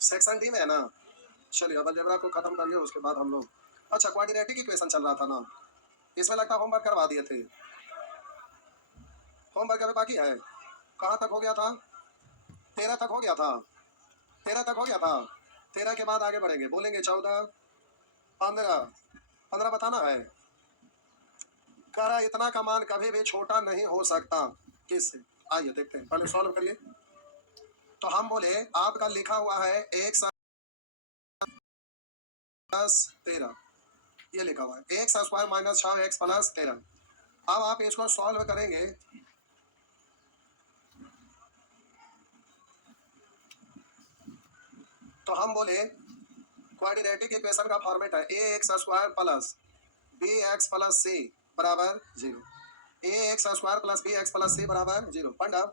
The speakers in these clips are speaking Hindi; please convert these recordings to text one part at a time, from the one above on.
सेक्शन डी में है ना। चलिए अब अलजेब्रा को खत्म कर लिया, उसके बाद हम लोग अच्छा क्वाड्रेटिक इक्वेशन चल रहा था ना, इसमें लगता है होमवर्क करवा दिए थे। होमवर्क अभी बाकी है। कहाँ तक हो गया था? 13 तक हो गया था। 13 तक हो गया था। 13 के बाद आगे बढ़ेंगे, बोलेंगे 14, 15। 15 बताना है। कह रहा इतना का मान कभी भी छोटा नहीं हो सकता किससे? आइए देखते हैं, पहले सॉल्व करिए। तो हम बोले आपका लिखा हुआ है x प्लस 13, ये लिखा हुआ है x square minus 6x plus 13। अब आप इसको सॉल्व करेंगे तो हम बोले क्वाड्रेटिक इक्वेशन का फॉर्मेट है a x square plus b x plus c बराबर 0। A x square plus b x plus c बराबर 0। पांडव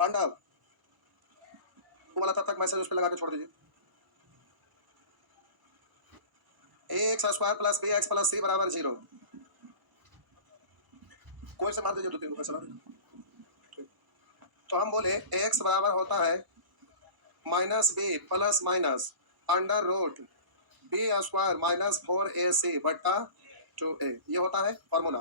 पांडव बोला था तक मैसेज उस पर लगा के छोड़ दीजिए। A x square plus b x plus c बराबर 0। कोई से मार दीजिए, 2-3 रुपये चला दीजिए। तो हम बोले एक्स बराबर होता है minus B plus minus under root B square minus 4ac बट्टा 2a, ये होता है फॉर्मूला।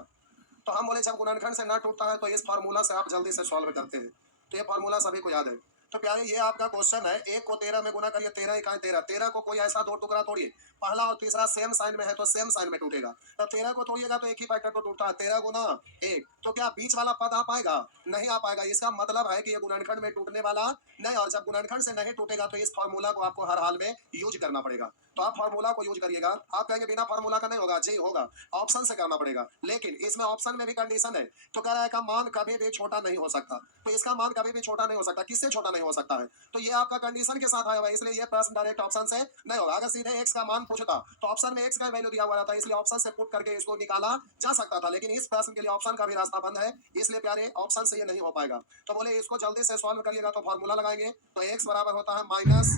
तो हम बोले जब गुणनखंड से ना टूटता है तो इस फार्मूला से आप जल्दी से सॉल्व करते हैं। तो ये फार्मूला सभी को याद है। तो प्यारे ये आपका क्वेश्चन है, एक को 13 में गुना करिए, 13 इकाई 13। 13 को कोई ऐसा दो टुकड़ा तोड़िए, पहला और तीसरा सेम साइन में है तो सेम साइन में टूटेगा। तब 13 को तोड़िएगा तो एक ही फैक्टर को टूटता है, 13 गुना 1। तो क्या बीच वाला पद आ पाएगा? नहीं आ पाएगा। इसका मतलब है कि ये गुणनखंड में टूटने वाला नहीं, और जब गुणनखंड से नहीं टूटेगा तो इस फार्मूला को आपको हर हाल में यूज करना पड़ेगा। तो आप फार्मूला को यूज करिएगा। आप कहेंगे बिना फार्मूला का नहीं होगा, जी होगा, ऑप्शन से करना पड़ेगा। लेकिन इसमें ऑप्शन में भी कंडीशन है। तो कह रहा है का मान कभी भी छोटा नहीं हो सकता, तो इसका मान कभी भी छोटा नहीं हो सकता। किससे छोटा नहीं हो सकता है? तो ये आपका कंडीशन के साथ आया हुआ है, इसलिए ये प्रश्न डायरेक्ट ऑप्शन से नहीं होगा। अगर सीधे x का मान पूछता तो ऑप्शन में x का वैल्यू दिया हुआ रहता, इसलिए ऑप्शन से पुट करके इसको निकाला जा सकता था। लेकिन इस प्रश्न के लिए ऑप्शन का भी रास्ता बंद है, इसलिए प्यारे ऑप्शन से ये नहीं हो पाएगा। तो बोले इसको जल्दी से सॉल्व करिएगा तो फॉर्मूला लगाएंगे। तो x बराबर होता है माइनस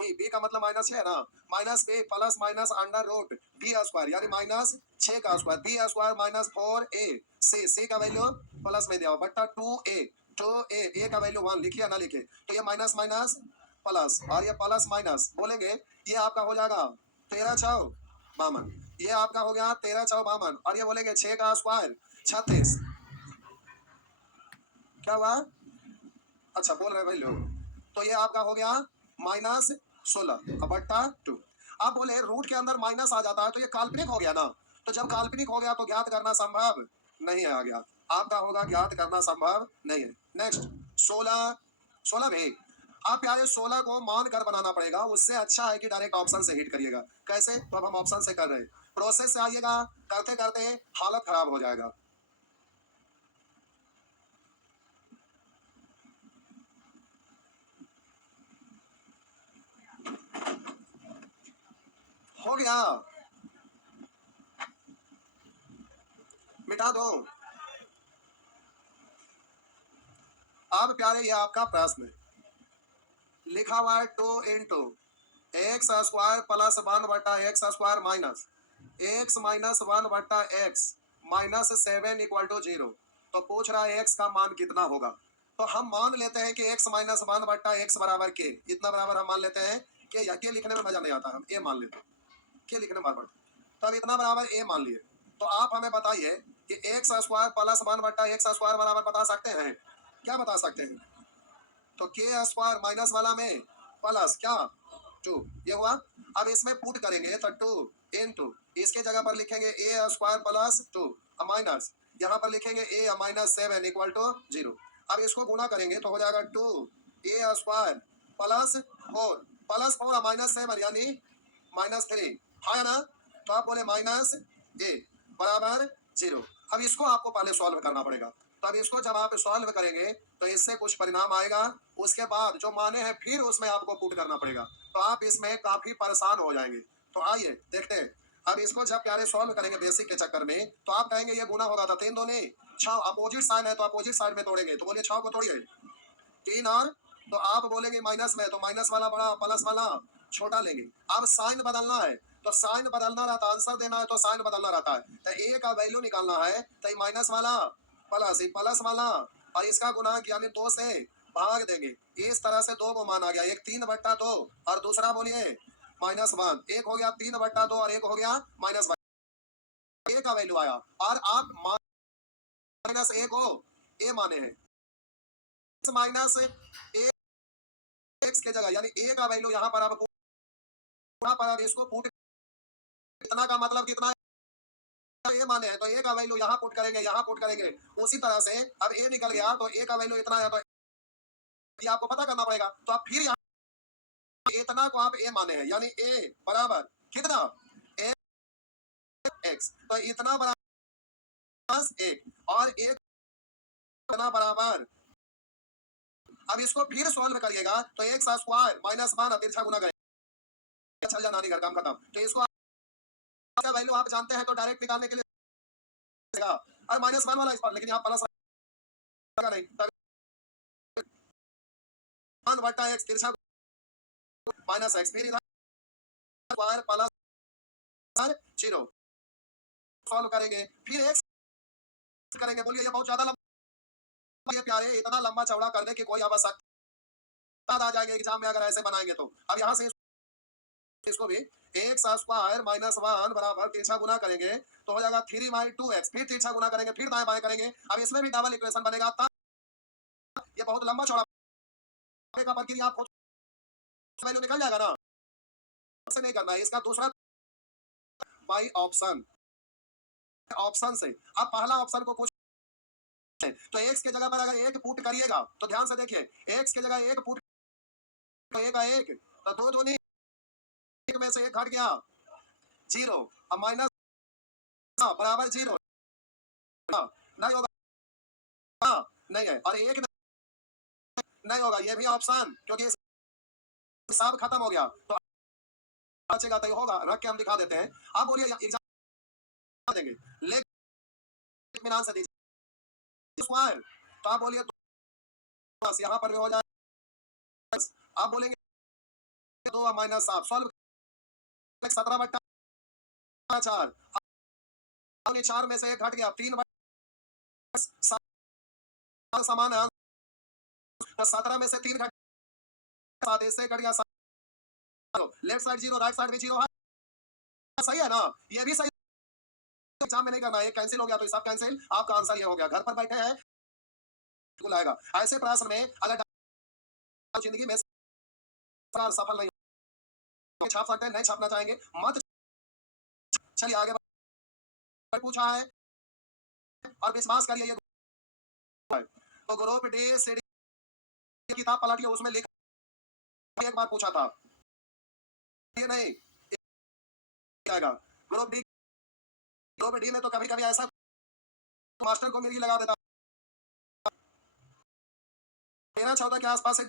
बी, बी का मतलब माइनस है ना, minus B plus minus under root B square यानी माइनस 6 का square, B square minus 4a, C का वैल्यू प्लस में दिया बट्टा 2a, 2a, a का वैल्यू 1 लिखिए ना लिखे। तो ये माइनस माइनस प्लस और ये प्लस माइनस, बोलेंगे ये आपका हो जाएगा 13 छौ 52, ये आपका हो गया 13 छौ 52, और ये बोलेंगे 6 का स्क्वायर 36। क्या हुआ? अच्छा बोल रहे भाई लोग। तो ये आपका हो गया माइनस 16 बट्टा 2। आप बोले रूट के अंदर माइनस आ जाता है तो ये काल्पनिक हो गया ना। तो जब काल्पनिक हो गया तो ज्ञात करना संभव नहीं है, आ गया आपका होगा ज्ञात करना संभव नहीं है। नेक्स्ट 16, 16 में आप प्यारे 16 को मान कर बनाना पड़ेगा, उससे अच्छा है कि डायरेक्ट ऑप्शन से हिट करिएगा। कैसे? तो अब हम ऑप्शन से कर रहे हैं, प्रोसेस से आइएगा, करते करते हालत खराब हो जाएगा। हो गया, मिटा दो। अब प्यारे ये आपका प्रश्न लिखा हुआ है 2 इंटू एक्स स्क्वायर प्लस 1 बटा x square minus x minus 1 बटा एक्स माइनस 7 इक्वल टू 0। तो पूछ रहा है एक्स का मान कितना होगा। तो हम मान लेते हैं कि एक्स माइनस 1 बटा एक्स बराबर के, इतना बराबर हम मान लेते हैं कि, या के लिखने में मजा नहीं आता, हम ए मान लेते हैं, के लिखने में बार बार। तो अब इतना बराबर ए मान लिए। तो आप हमें बताइए कि एक्स स्क्वायर प्लस 1 बटा एक्स स्क्वायर बराबर बता सकते हैं? क्या बता सकते हैं? तो के स्क्वायर माइनस वाला में प्लस क्या 2, ये हुआ। अब इसमें पुट करेंगे तो 2 इंटू इसके जगह पर लिखेंगे ए स्क्वायर प्लस 2 माइनस यहाँ पर लिखेंगे ए माइनस 7 इक्वल टू 0। अब इसको गुना करेंगे तो हो जाएगा 2 ए स्क्वायर प्लस 4 प्लस 4 माइनस 7 यानी माइनस 3, है ना। तो आप बोले माइनस ए बराबर 0। अब इसको आपको पहले सॉल्व करना पड़ेगा। तब इसको जब आप सॉल्व करेंगे तो इससे कुछ परिणाम आएगा, उसके बाद जो माने हैं फिर उसमें आपको पुट करना पड़ेगा। तो आप इसमें काफी परेशान हो जाएंगे। तो आइए देखते हैं। अब इसको जब प्यारे सॉल्व करेंगे बेसिक के चक्कर में तो आप कहेंगे ये गुना होगा था 3 दूनी 6, अपोजिट साइन है तो अपोजिट साइड में तोड़ेंगे। तो बोलिए 6 को तोड़िए 3, और तो आप बोलेंगे माइनस में तो माइनस वाला बड़ा प्लस वाला छोटा लेंगे। अब साइन बदलना है तो साइन बदलना रहता है, आंसर देना है तो साइन बदलना रहता है। तो ए का वैल्यू निकालना है तो माइनस वाला प्लस वाला और इसका गुना यानी 2 से भाग देंगे। इस तरह से दो को मान आ गया, एक 3/2 और दूसरा बोलिए -1। एक हो गया 3/2 और एक हो गया -1। ए का वैल्यू आया और आप -1 को ए माने हैं, माइनस एक्स के जगह, यानी ए का वैल्यू यहाँ पर आप इसको पुट, कितना का मतलब कितना है, ए माने हैं तो ए का वैल्यू यहाँ पुट करेंगे, यहाँ पुट करेंगे। उसी तरह से अब ए निकल गया तो ए का वैल्यू इतना है, तो ये आपको पता करना पड़ेगा। तो आप फिर यहाँ इतना को आप ए माने हैं, यानी ए बराबर कितना एक्स, तो इतना बराबर एक और एक इतना बराबर। अब इसको फिर सॉल्व करिएगा तो एक्स स्क्वायर -1 तिरछा गुना करेंगे, चल जाना नहीं घर, काम खत्म। तो इसको का वैल्यू आप जानते हैं तो डायरेक्ट निकालने के लिए और -1 वाला इस पर, लेकिन यहाँ प्लस नहीं, तब 1/x तिरछा -x, फिर इधर स्क्वायर प्लस 0 सॉल्व करेंगे, फिर x करेंगे। बोलिए ये बहुत ज्यादा लंबा, ये प्यारे इतना लंबा चौड़ा करने की कोई आवश्यकता आ जाएगी एग्जाम में अगर ऐसे बनाएंगे तो। अब यहाँ से इसको भी एक्स स्क्वायर -1 बराबर तिरछा गुना करेंगे तो हो जाएगा 3/2x, फिर तिरछा गुना करेंगे, फिर दाएं बाएं करेंगे। अब इसमें भी डबल इक्वेशन बनेगा, तब ये बहुत लंबा चौड़ा का प्रक्रिया आपको वैल्यू निकल जाएगा ना, से नहीं करना है। इसका दूसरा बाई ऑप्शन, ऑप्शन से अब पहला ऑप्शन को कुछ तो x के जगह पर अगर एक पुट करिएगा तो ध्यान से देखिए, x के जगह एक पुट तो एक का एक, तो दो दूनी एक में से एक घट गया 0, अब माइनस बराबर 0 नहीं होगा, नहीं है, और एक नहीं होगा, ये भी ऑप्शन, क्योंकि हिसाब खत्म हो गया तो बचेगा तो होगा, रख के हम दिखा देते हैं। आप बोलिए एग्जाम देंगे लेकिन इत्मीनान से दीजिए स्क्वायर, तो आप बोलिए बस यहाँ पर भी हो जाए। आप बोलेंगे 2 -7 सॉल्व 17/4, 4 में से एक घट गया 3 समान है, 17 में से 3 घट 7 इससे घट गया, लेफ्ट साइड 0 राइट साइड भी 0 है, सही है ना, ये भी सही। एग्जाम में नहीं करना है, कैंसिल हो गया तो सब कैंसिल, आपका आंसर ये हो गया। घर पर बैठे हैं आएगा ऐसे प्रश्न में, अगर जिंदगी में सफल नहीं छाप सकते, नहीं छापना चाहेंगे मत। चलिए आगे पूछा है और विश्वास करिए ये तो ग्रुप डी सी डी किताब पलटिए, उसमें लिखा एक बार पूछा था, ये नहीं आएगा। ग्रुप डी में तो कभी कभी ऐसा मास्टर को मिर्गी लगा देता, 13-14 के आसपास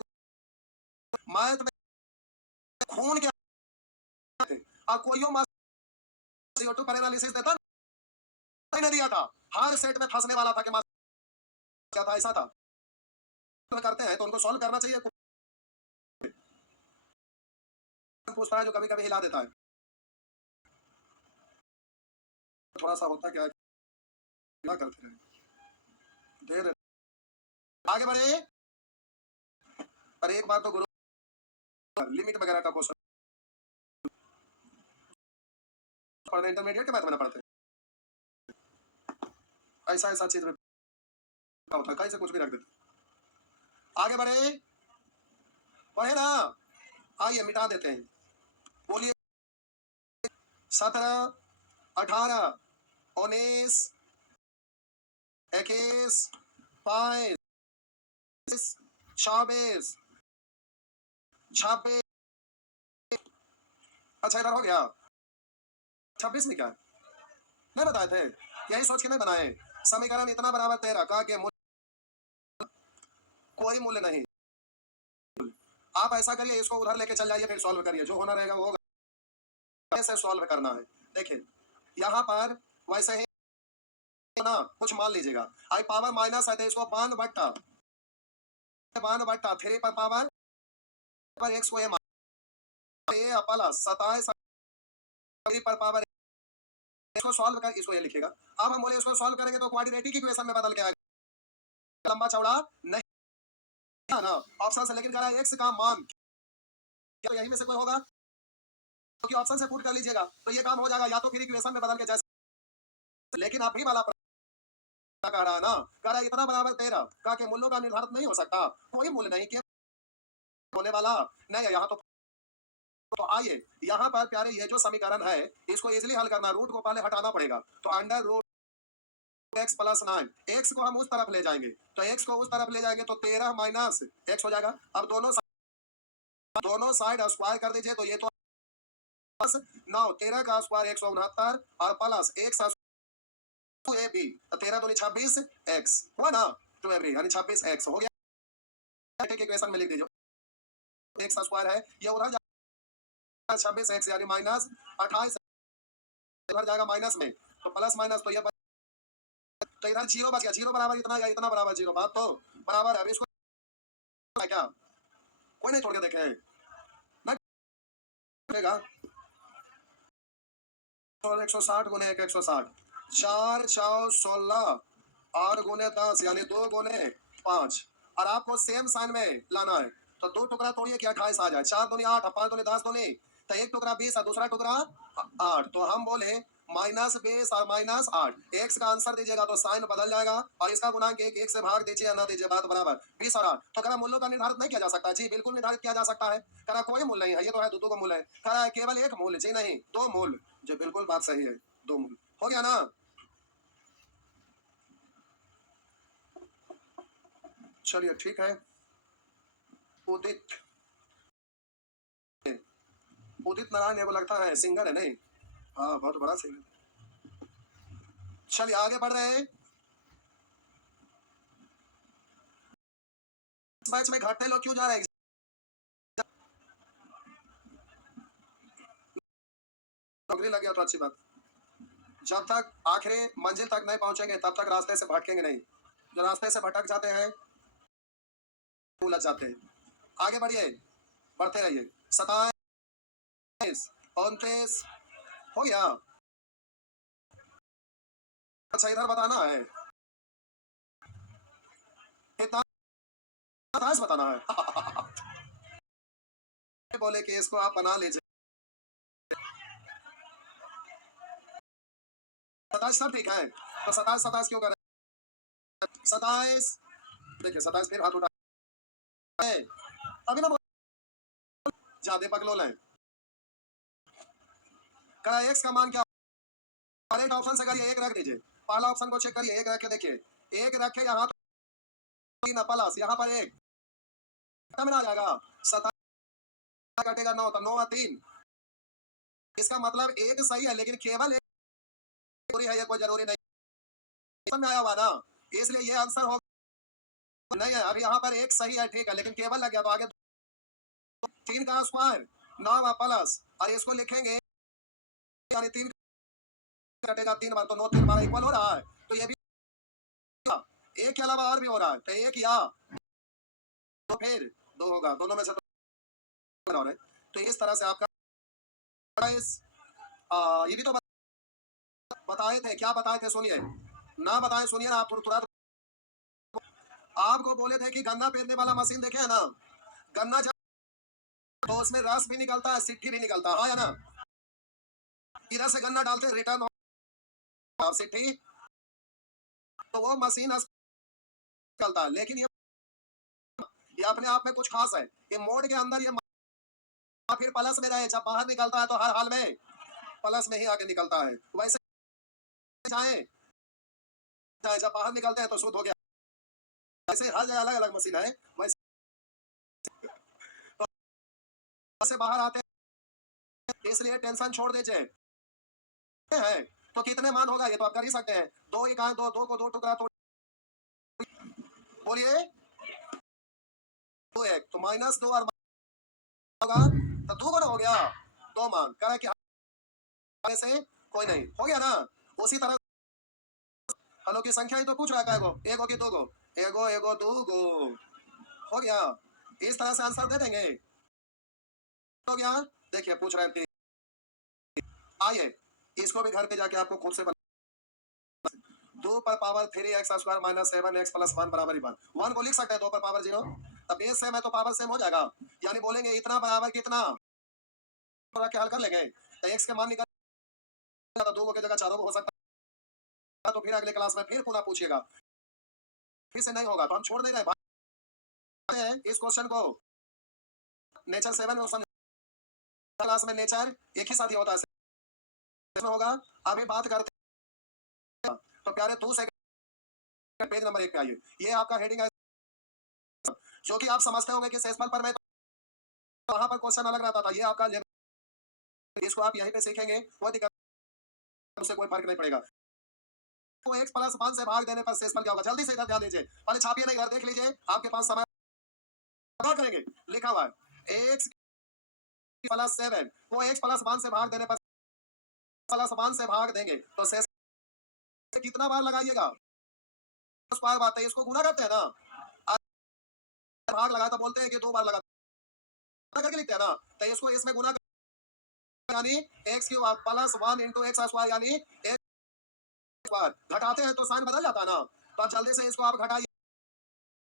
मैथ में खून के और कोई मास्टर CO2 पर एनालिसिस देता नहीं दिया था, हर सेट में फंसने वाला था कि मास्टर क्या था, ऐसा था। करते हैं तो उनको सॉल्व करना चाहिए, पूछता है जो कभी कभी हिला देता है, थोड़ा सा होता क्या करते हैं, दे दे आगे बढ़े। पर एक बात तो गुरु लिमिट वगैरह का क्वेश्चन पढ़ते, इंटरमीडिएट के मैथ में ना पढ़ते, ऐसा ऐसा चीज होता है, कैसे कुछ भी रख देते। आगे बढ़े, पढ़े ना, आइए मिटा देते हैं। बोलिए 17, 18, 19, 21, 22, 24, 26, अच्छा इधर हो गया 26 में क्या नहीं बताए थे, यही सोच के नहीं बनाए। समीकरण इतना बराबर 13 का के कोई मूल्य नहीं। आप ऐसा करिए, इसको उधर लेके चल जाइए, फिर सॉल्व करिए, जो होना रहेगा वो होगा। कैसे सॉल्व करना है देखिए, यहाँ पर वैसे ही ना कुछ मान लीजिएगा, आई पावर माइनस है तो इसको 1/3 पर पावर पर x को ए प्लस 27 पर पावर इसको सॉल्व कर, इसको ये लिखेगा। अब हम बोले इसको सॉल्व करेंगे तो क्वाड्रेटिक इक्वेशन में बदल के आएगा, लंबा चौड़ा नहीं ना ऑप्शन से, लेकिन कह रहा है एक्स का मान, क्या यही में से कोई होगा? क्योंकि ऑप्शन से पुट कर लीजिएगा तो ये काम हो जाएगा, या तो फिर इक्वेशन में बदल के जैसे, लेकिन अभी वाला कह रहा है ना, कह रहा है इतना बराबर 13 का के मूल्यों का निर्धारित नहीं हो सकता, कोई मूल्य नहीं के होने वाला नहीं है यहाँ तो आइए यहाँ पर प्यारे ये जो समीकरण है इसको इजिली हल करना, रूट को पहले हटाना पड़ेगा, तो under root x plus 9, x को हम उस तरफ ले जाएंगे, तो एक्स को उस तरफ ले जाएंगे तो 13 माइनस एक्स हो जाएगा। अब दोनों साइड स्क्वायर कर दीजिए, तो ये तो 9, 13 का स्क्वायर 169 और प्लस एक्स ए बी, 13 दूनी 26 एक्स हुआ ना, टू एवरी यानी 26 एक्स हो गया। ठीक इक्वेशन में लिख दीजिए, एक्स स्क्वायर है ये उधर 26 एक्स यानी माइनस 28 इधर जाएगा माइनस में, तो प्लस माइनस तो ये तो इधर जीरो बच गया, जीरो बराबर इतना या इतना बराबर जीरो, बात तो बराबर है। अब इसको क्या कोई नहीं छोड़ के देखे ना, और 160 गुने 1 160, 4 4 16 8 गुने 10 यानी 2 गुने 5, और आपको सेम साइन में लाना है, तो दो टुकड़ा तोड़िए कि 28 आ जाए, 4 दूनी 8, 5 दूनी 10 दूनी, तो एक टुकड़ा 20 और दूसरा टुकड़ा 8, तो हम बोले माइनस 20 और माइनस 8, एक्स का आंसर दीजिएगा तो साइन बदल जाएगा, और इसका गुणांक एक से भाग दीजिए या ना दीजिए, बात बराबर 20 और 8। तो करा मूल्यों का निर्धारित नहीं किया जा सकता, जी बिल्कुल निर्धारित किया जा सकता है, करा कोई मूल्य नहीं है, ये तो है दो का मूल्य है, करा केवल एक मूल्य, जी नहीं दो मूल्य, जो बिल्कुल बात सही है, दो मूल्य हो गया ना। चलिए ठीक है, उदित उदित नारायण वो लगता है सिंगर है नहीं, हाँ बहुत बड़ा सिंगर। चलिए आगे बढ़ रहे हैं, इस मैच में घटने लोग क्यों जा रहे हैं, नौकरी लग गया तो अच्छी बात, जब तक आखिरी मंजिल तक नहीं पहुंचेंगे तब तक रास्ते से भटकेंगे नहीं, जो रास्ते से भटक जाते हैं उलझ जाते हैं। आगे बढ़िए, बढ़ते रहिए, 27 29 हो गया, अच्छा इधर बताना है, इतना 27 बताना है बोले कि इसको आप बना लीजिए, 27 सब ठीक है, तो 27 27 क्यों कर रहे हैं, 27 देखिए 27 फिर हाथ उठा अभी ना ज्यादा पकलोल है, क्या एक्स का मान क्या, करेक्ट ऑप्शन से करिए, एक रख दीजिए, पहला ऑप्शन को चेक करिए, एक रख के देखिए, एक रखे यहाँ तो 3 प्लस यहाँ पर एक में आ जाएगा, 27 कटेगा 9 तो 9 और 3, इसका मतलब एक सही है लेकिन केवल एक जरूरी है, ये कोई जरूरी नहीं में आया हुआ ना, इसलिए ये आंसर हो नहीं है। अभी यहाँ पर एक सही है ठीक है, लेकिन केवल लग गया तो आगे 3 का स्क्वायर 9 प्लस, और इसको लिखेंगे यानी 3 कटेगा 3 बार, तो 9 3 बार इक्वल हो रहा है, तो ये भी एक के अलावा और भी हो रहा है, तो एक या तो फिर दो होगा, दोनों में से तो है, तो इस तरह से आपका इस ये भी तो बताए थे, क्या बताए थे सुनिए, ना बताए सुनिए ना, आप तुरंत आपको बोले थे कि गन्ना पेरने वाला मशीन देखे है ना, गन्ना जब तो उसमें रस भी निकलता है सिट्ठी भी निकलता है, हाँ या ना, इधर से गन्ना डालते हैं रिटर्न और सिट्ठी, तो वो मशीन निकलता है, लेकिन ये अपने आप में कुछ खास है, ये मोड के अंदर ये फिर प्लस में रहे, जब बाहर निकलता है तो हर हाल में प्लस में ही आगे निकलता है, वैसे चाहे जब बाहर निकलते हैं तो शुद्ध हो गया, वैसे हर जगह अलग अलग मशीन है, वैसे बाहर आते हैं, इसलिए टेंशन छोड़ दीजिए, है तो कितने मान होगा ये तो आप कर ही सकते हैं, 2 इकाई 2, 2 को 2 टुकड़ा तोड़, बोलिए 2 1 तो माइनस 2 और होगा तो 2 गुना हो गया, 2 मान कह कि से कोई नहीं हो गया ना। उसी तरह हलों की संख्या ही तो पूछ रहा है, एगो की दो गो, एगो एगो दो गो हो गया, इस तरह से आंसर दे देंगे, हो गया। देखिए पूछ रहे हैं, आइए इसको भी घर पे जाके आपको खुद से 2 पर power 3x square minus 7x plus 1 बराबर 1। 1 को लिख सकते हैं 2 पर पावर 0। तब बेस सेम है तो पावर सेम हो जाएगा, यानी बोलेंगे इतना बराबर कितना, थोड़ा क्या हल कर लेंगे तो x के मान निकल, तो 2 की जगह 4 हो सकता है, तो फिर अगले क्लास में फिर पूरा पूछिएगा, फिर से नहीं होगा तो हम छोड़ नहीं रहे इस क्वेश्चन को। नेचर 7 क्लास में नेचर एक ही साथ ही होता है होगा। अभी बात करते हैं तो प्यारे 2 सेकंड पेज नंबर 1 पे आइए। ये आपका हेडिंग है जो कि आप समझते होंगे कि सेसमल पर में तो वहां पर क्वेश्चन अलग रहता था, ये आपका लेवल, इसको आप यहीं पे सीखेंगे, कोई दिक्कत उससे कोई फर्क नहीं पड़ेगा। तो x प्लस 1 से भाग देने पर सेसमल क्या होगा, जल्दी से इधर ध्यान दीजिए, पहले छापिए नहीं, घर देख लीजिए, आपके पास समय करेंगे। लिखा हुआ है x प्लस 7 को x प्लस 1 से भाग देने पर प्लस 1 से भाग देंगे तो शेष कितना बार लगाइएगा, स्क्वायर बात है, इसको गुना करते हैं ना, भाग लगाया तो बोलते हैं कि 2 बार लगा करके लिखते हैं ना, तो इसको इसमें गुना यानी x cube plus 1 into x square यानी x स्क्वायर, घटाते हैं तो साइन बदल जाता है ना, तो अब जल्दी से इसको आप घटाइए,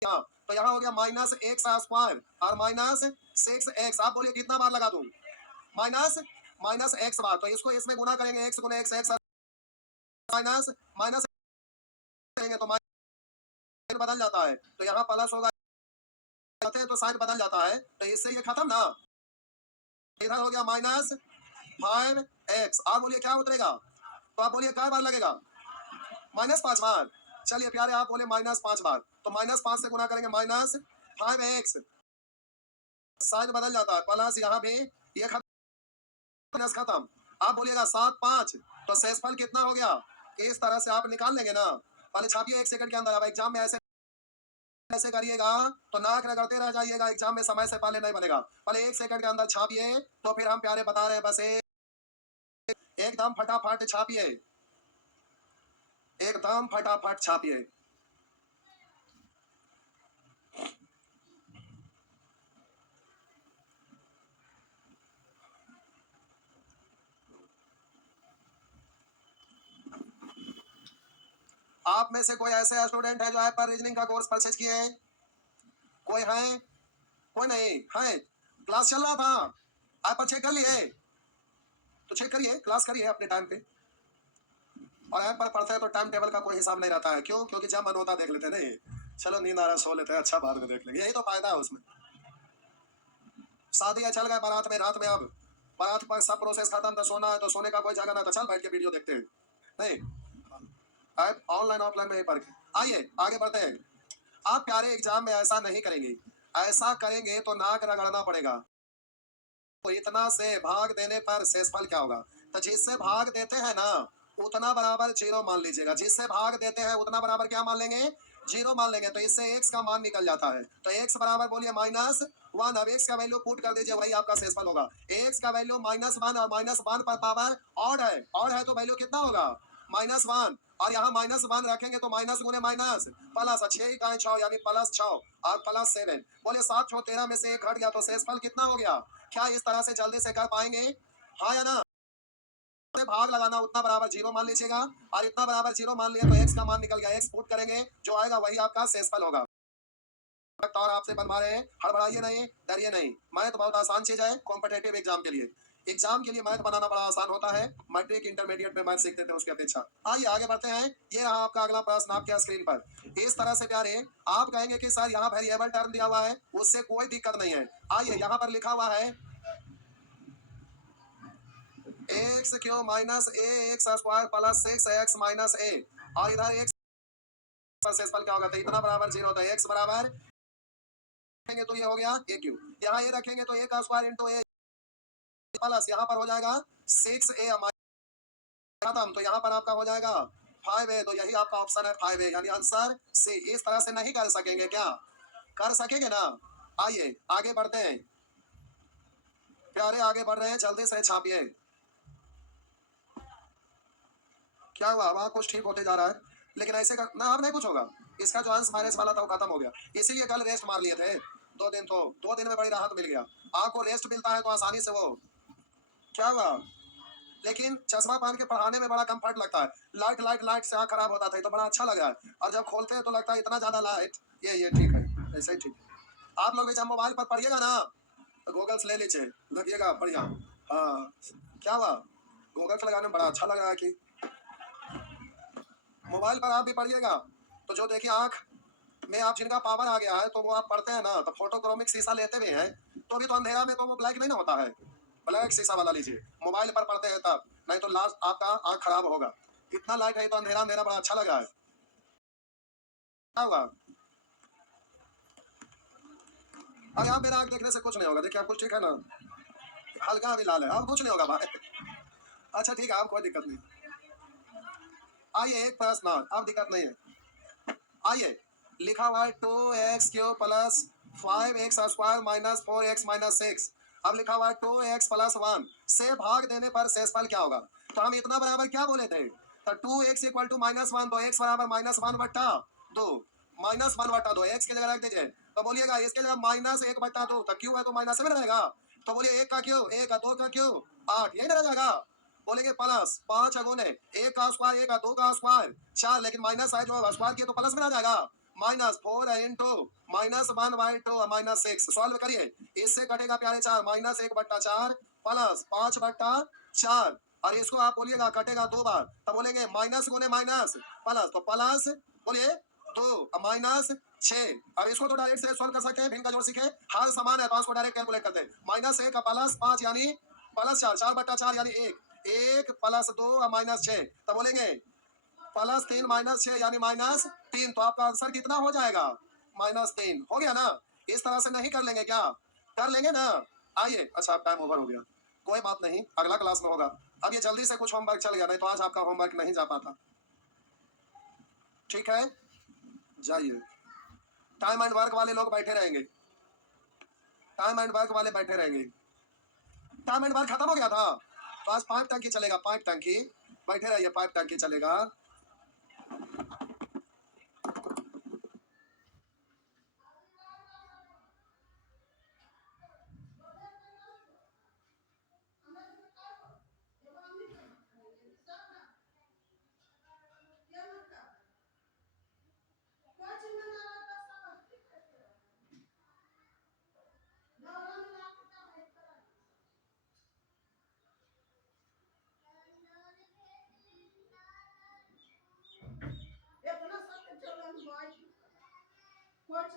तो यहाँ हो गया माइनस एक्स स्क्वायर और माइनस 6x, आप बोलिए कितना बार लगा दूं, माइनस माइनस एक्स बार, तो इसको इसमें गुना करेंगे x गुना x माइनस माइनस करेंगे तो माइनस बदल जाता है, तो यहाँ प्लस होगा तो साइन बदल जाता है, तो इससे ये खत्म ना, इधर हो गया माइनस 5x, आप बोलिए क्या उतरेगा, तो आप बोलिए क्या बार लगेगा, माइनस 5 बार। चलिए प्यारे आप बोले माइनस 5 बार, तो माइनस 5 से गुना करेंगे माइनस 5x, साइन बदल जाता है, प्लस यहाँ भी ये खत्म खत्म, आप बोलिएगा 7 5, तो शेषफल कितना हो गया, इस तरह से आप निकाल लेंगे ना, पहले छापिए 1 सेकंड के अंदर, अब एग्जाम में ऐसे ऐसे करिएगा तो नाक रगड़ते रह जाइएगा, एग्जाम में समय से पहले नहीं बनेगा, पहले 1 सेकंड के अंदर छापिए, तो फिर हम प्यारे बता रहे हैं, बस एकदम फटाफट छापिए, एकदम फटाफट छापिए। आप में से कोई ऐसे स्टूडेंट है जो ऐप पर रीजनिंग का कोर्स परचेज किए हैं, कोई है, कोई नहीं है, क्लास चल रहा था, ऐप पर चेक कर लिए, तो चेक करिए, क्लास करिए अपने टाइम पे, और ऐप पर पढ़ते हैं तो टाइम टेबल का कोई हिसाब नहीं रहता है, क्यों, क्योंकि जब मन होता देख लेते नहीं, चलो नींद आ रहा सो लेते हैं, अच्छा बाद में देख लेंगे, यही तो फायदा है उसमें। शादी चल गए बारात में, रात में, अब बारात पर सब प्रोसेस खत्म, तो सोना है तो सोने का कोई जगह ना, तो चल बैठ के वीडियो देखते हैं, नहीं ऐप ऑनलाइन ऑफलाइन में ही फर्क है। आइए आगे बढ़ते हैं, आप प्यारे एग्जाम में ऐसा नहीं करेंगे, ऐसा करेंगे तो नाक रगड़ना पड़ेगा, तो इतना से भाग देने पर शेषफल क्या होगा, तो जिससे भाग देते हैं ना उतना बराबर 0 मान लीजिएगा, जिससे भाग देते हैं उतना बराबर क्या मान लेंगे, 0 मान लेंगे, तो इससे x का मान निकल जाता है, तो x बराबर बोलिए -1, अब x का वैल्यू पुट कर दीजिए, वही आपका शेषफल होगा, x का वैल्यू -1 और -1 पर पावर ऑड है तो वैल्यू कितना होगा -1, और यहाँ -1 रखेंगे तो माइनस गुने माइनस प्लस 6 का 6 यानी +6 और +7, बोले 7 6 13 में से 1 घट गया, तो शेषफल कितना हो गया, क्या इस तरह से जल्दी से कर पाएंगे, हाँ या ना, भाग लगाना उतना बराबर 0 मान लीजिएगा, और इतना बराबर 0 मान लिया तो x का मान निकल गया, x पुट करेंगे जो आएगा वही आपका शेषफल होगा। और आपसे बनवा रहे हैं, हड़बड़ाइए नहीं, डरिए नहीं, मैथ बहुत आसान चीज है कॉम्पिटेटिव एग्जाम के लिए, एग्जाम के लिए मैथ बनाना बड़ा आसान होता है, मैट्रिक इंटरमीडिएट में मैथ सीखते थे उसकी अपेक्षा। आइए आगे बढ़ते हैं, ये रहा आपका अगला प्रश्न आपके स्क्रीन पर, इस तरह से प्यारे आप कहेंगे कि सर यहाँ वेरिएबल टर्म दिया हुआ है, उससे कोई दिक्कत नहीं है, आइए यहाँ पर लिखा हुआ है x q minus a x square plus 6x minus a, और इधर x शेषफल क्या होगा, तो इतना बराबर 0 होता है, x बराबर रखेंगे तो ये हो गया ए क्यू, यहाँ ये रखेंगे तो ए का स्क्वायर इंटू ए प्लस यहाँ पर हो जाएगा 6a खत्म, तो यहाँ पर आपका हो जाएगा 5a, तो यही आपका ऑप्शन है 5a, यानी आंसर सी। इस तरह से नहीं कर सकेंगे क्या, कर सकेंगे ना, आइए आगे बढ़ते हैं प्यारे, आगे बढ़ रहे हैं, जल्दी से छापिए, क्या हुआ, वहाँ कुछ ठीक होते जा रहा है, लेकिन ऐसे का ना अब नहीं कुछ होगा, इसका जो अंश माइनस वाला था वो खत्म हो गया, इसीलिए कल रेस्ट मार लिए थे 2 दिन, तो 2 दिन में बड़ी राहत मिल गया, आपको रेस्ट मिलता है तो आसानी से वो क्या हुआ, लेकिन चश्मा पहन के पढ़ाने में बड़ा कंफर्ट लगता है। लाइट लाइट लाइट से आँख खराब होता था, ये तो बड़ा अच्छा लग रहा है। और जब खोलते हैं तो लगता है इतना ज्यादा लाइट, ये ठीक है, ऐसे ही ठीक है। आप लोग भी जब मोबाइल पर पढ़िएगा ना तो गूगल्स ले लीजिए, लगिएगा बढ़िया। हाँ, क्या हुआ? गूगल्स लगाने में बड़ा अच्छा लग रहा है कि मोबाइल पर आप भी पढ़िएगा तो जो देखिए आँख में आप जिनका पावर आ गया है तो वो आप पढ़ते हैं ना, तो फोटोक्रोमिक शीशा लेते भी हैं तो भी तो अंधेरा में तो वो ब्लैक नहीं ना होता है। ब्लैक शीशा वाला लीजिए, मोबाइल पर पढ़ते हैं तब, नहीं तो लास्ट आपका आँख खराब होगा। इतना लाइट है तो अंधेरा अंधेरा बड़ा अच्छा लग रहा है। क्या हुआ? अरे आप मेरा आँख देखने से कुछ नहीं होगा, देखिए आप कुछ ठीक है ना, हल्का अभी लाल है, अब कुछ नहीं होगा भाई। अच्छा ठीक है, आप कोई दिक्कत नहीं। आइए एक प्रश्न और, अब दिक्कत नहीं है। आइए, लिखा हुआ है 2x³ plus 5x square minus 4x minus 6। अब लिखा हुआ है 2x प्लस 1 से भाग देने पर शेषफल क्या होगा? तो हम इतना बराबर क्या बोले थे? तो 2x इक्वल टू -1, तो x बराबर -1/2, -1/2 x की जगह रख दीजिए। तो बोलिएगा इसके जगह -1/2, तो क्यों है तो माइनस में रहेगा। तो बोलिए 1 का क्यों, 1 का 2 का क्यों 8, यही ना रह जाएगा। बोलेंगे प्लस 5 गुने 1 का स्क्वायर, 1 का 2 का स्क्वायर 4, लेकिन माइनस है जो स्क्वायर किया तो प्लस में आ जाएगा। -4 इंटू -1/2 -6, सॉल्व करिए, इससे कटेगा प्यारे 4, -1/4 प्लस 5/4। और इसको आप बोलिएगा कटेगा 2 बार, तब बोलेंगे माइनस गुने माइनस प्लस, तो प्लस बोलिए 2 माइनस 6। अब इसको तो डायरेक्ट से सॉल्व कर सकते हैं, भिन्न का जोड़ सीखे, हाल समान है तो इसको डायरेक्ट कैलकुलेट करते हैं। -1 प्लस 5 यानी प्लस 4, 4/4 यानी 1, 1 प्लस 2 -6, तब बोलेंगे +3 -6 यानी -3। तो आपका आंसर कितना हो जाएगा? -3 हो गया ना। इस तरह से नहीं कर लेंगे क्या? कर लेंगे ना। आइए, अच्छा टाइम ओवर हो गया, कोई बात नहीं, अगला क्लास में होगा। अब ये जल्दी से कुछ होमवर्क चल गया, नहीं तो आज आपका होमवर्क नहीं जा पाता। ठीक है, जाइए। टाइम एंड वर्क वाले लोग बैठे रहेंगे, टाइम एंड वर्क वाले बैठे रहेंगे। टाइम एंड वर्क खत्म हो गया था तो आज पाइप टंकी चलेगा, पाइप टंकी। बैठे रहिए, पाइप टंकी चलेगा। इतना सब चलन भाई कुछ